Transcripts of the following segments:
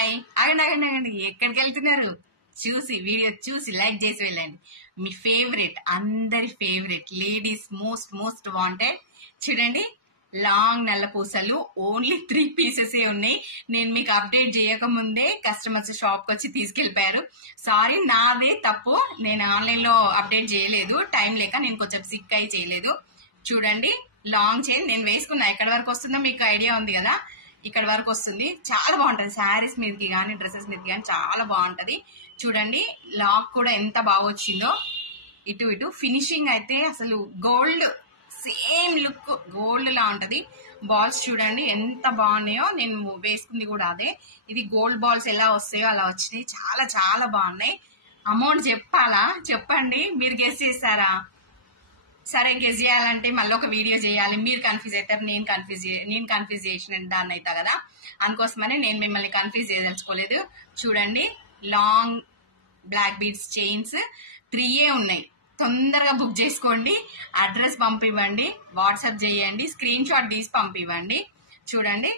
Hi. ఆగండి, ఎక్కడికి వెళ్తున్నారు? చూసి వీడియో చూసి లైక్ చేసి వెళ్ళండి. మీ ఫేవరెట్, అందరి ఫేవరెట్ లేడీస్ మోస్ట్ వాంటెడ్ చూడండి, లాంగ్ నల్ల పూసలు ఓన్లీ 3 పీసెస్ ఉన్నాయి. నేను మీకు అప్డేట్ చేయకముందే కస్టమర్స్ షాప్ కి వచ్చి తీసుకెళ్లిపోయారు. సారీ, నాదే తప్పు. నేను ఆన్లైన్ లో అప్డేట్ చేయలేదు, టైం లేక. నేను కొంచెం సిక్ అయి చేయలేదు. చూడండి, లాంగ్ చైన్ నేను వేసుకున్నా. ఎక్కడి వరకు వస్తుందో మీకు ఐడియా ఉంది కదా, ఇక్కడ వరకు వస్తుంది. చాలా బాగుంటది, శారీస్ మీదకి కానీ డ్రెస్సెస్ మీదకి కానీ చాలా బాగుంటది. చూడండి, లాక్ కూడా ఎంత బాగా వచ్చిందో. ఇటు ఫినిషింగ్ అయితే అసలు గోల్డ్, సేమ్ లుక్ గోల్డ్ లా ఉంటది. బాల్స్ చూడండి ఎంత బాగున్నాయో. నేను వేసుకుంది కూడా అదే. ఇది గోల్డ్ బాల్స్ ఎలా వస్తాయో అలా వచ్చినాయి. చాలా చాలా బాగున్నాయి. అమౌంట్ చెప్పాలా? చెప్పండి. మీరు గెస్ చేస్తారా? సరే, గెస్ చేయాలంటే మళ్ళీ ఒక వీడియో చేయాలి. మీరు కన్ఫ్యూజ్ అవుతారు, నేను కన్ఫ్యూజ్ చేసిన దాన్ని అవుతా కదా. అందుకోసమని నేను మిమ్మల్ని కన్ఫ్యూజ్ చేయదలుచుకోలేదు. చూడండి, లాంగ్ బ్లాక్ బీడ్స్ చైన్స్ 3 ఉన్నాయి. తొందరగా బుక్ చేసుకోండి. అడ్రస్ పంపివ్వండి, వాట్సాప్ చేయండి, స్క్రీన్ షాట్ తీసి పంపివ్వండి. చూడండి,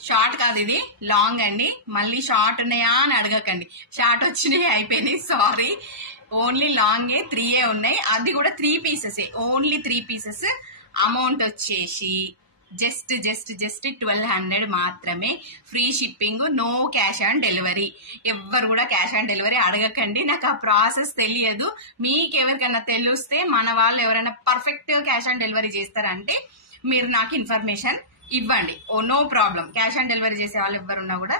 షార్ట్ కాదు, ఇది లాంగ్ అండి. మళ్ళీ షార్ట్ ఉన్నాయా అని అడగకండి. షార్ట్ వచ్చినాయి, అయిపోయినాయి, సారీ. ఓన్లీ లాంగ్ 3 ఉన్నాయి. అది కూడా 3 పీసెస్, ఓన్లీ 3 పీసెస్. అమౌంట్ వచ్చేసి జస్ట్ 1200 మాత్రమే. Free shipping, no cash on delivery. ఎవ్వరు కూడా క్యాష్ ఆన్ డెలివరీ అడగకండి. నాకు ఆ ప్రాసెస్ తెలియదు. మీకు ఎవరికైనా తెలిస్తే, మన వాళ్ళు ఎవరైనా పర్ఫెక్ట్ క్యాష్ ఆన్ డెలివరీ చేస్తారంటే మీరు నాకు ఇన్ఫర్మేషన్ ఇవ్వండి. No problem. Cash on delivery చేసే వాళ్ళు ఎవరున్నా కూడా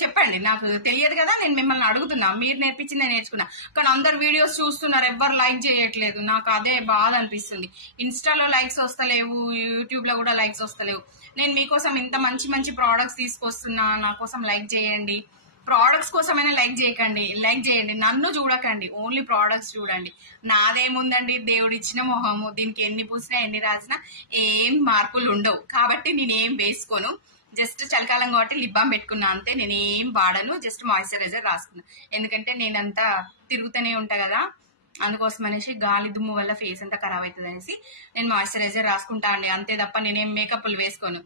చెప్పండి. నాకు తెలియదు కదా, నేను మిమ్మల్ని అడుగుతున్నా. మీరు నేర్పించిందే నేర్చుకున్నా. కానీ అందరు వీడియోస్ చూస్తున్నారు, ఎవ్వరు లైక్ చేయట్లేదు. నాకు అదే బాధ అనిపిస్తుంది. ఇన్స్టాలో లైక్స్ వస్తలేవు, యూట్యూబ్ లో కూడా లైక్స్ వస్తలేవు. నేను మీకోసం ఇంత మంచి ప్రోడక్ట్స్ తీసుకొస్తున్నా, నా కోసం లైక్ చేయండి. ప్రోడక్ట్స్ కోసమైనా లైక్ చేయండి. నన్ను చూడకండి, ఓన్లీ ప్రోడక్ట్స్ చూడండి. నాదేముందండి, దేవుడు ఇచ్చిన మొహము. దీనికి ఎన్ని పూసినా ఎన్ని రాసినా ఏం మార్పులు ఉండవు. కాబట్టి నేనేం వేసుకోను. జస్ట్ చలికాలం కాబట్టి లిప్ బామ్ పెట్టుకున్నా అంతే. నేనేం వాడను, జస్ట్ మాయిశ్చరైజర్ రాసుకున్నా. ఎందుకంటే నేనంతా తిరుగుతూనే ఉంటా కదా, అందుకోసం అనేసి గాలి దుమ్ము వల్ల ఫేస్ అంతా ఖరాబ్ అవుతుంది అనేసి నేను మాయిశ్చరైజర్ రాసుకుంటా అండి, అంతే తప్ప నేనేం మేకప్లు వేసుకోను.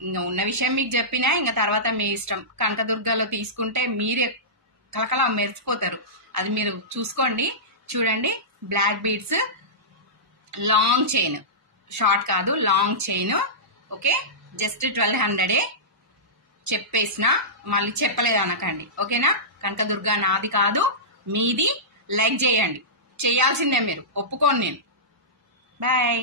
ఇంకా ఉన్న విషయం మీకు చెప్పినా, ఇంకా తర్వాత మీ ఇష్టం. కనకదుర్గలో తీసుకుంటే మీరే కలకలా మెరిచిపోతారు. అది మీరు చూసుకోండి. చూడండి, black beads, long chain, short కాదు, లాంగ్ చైన్. ఓకే, జస్ట్ 1200 చెప్పేసిన, మళ్ళీ చెప్పలేదు అనకండి. ఓకేనా? కనకదుర్గ నాది కాదు, మీది. లైక్ చేయండి, చేయాల్సిందే మీరు. ఒప్పుకోను నేను. బాయ్.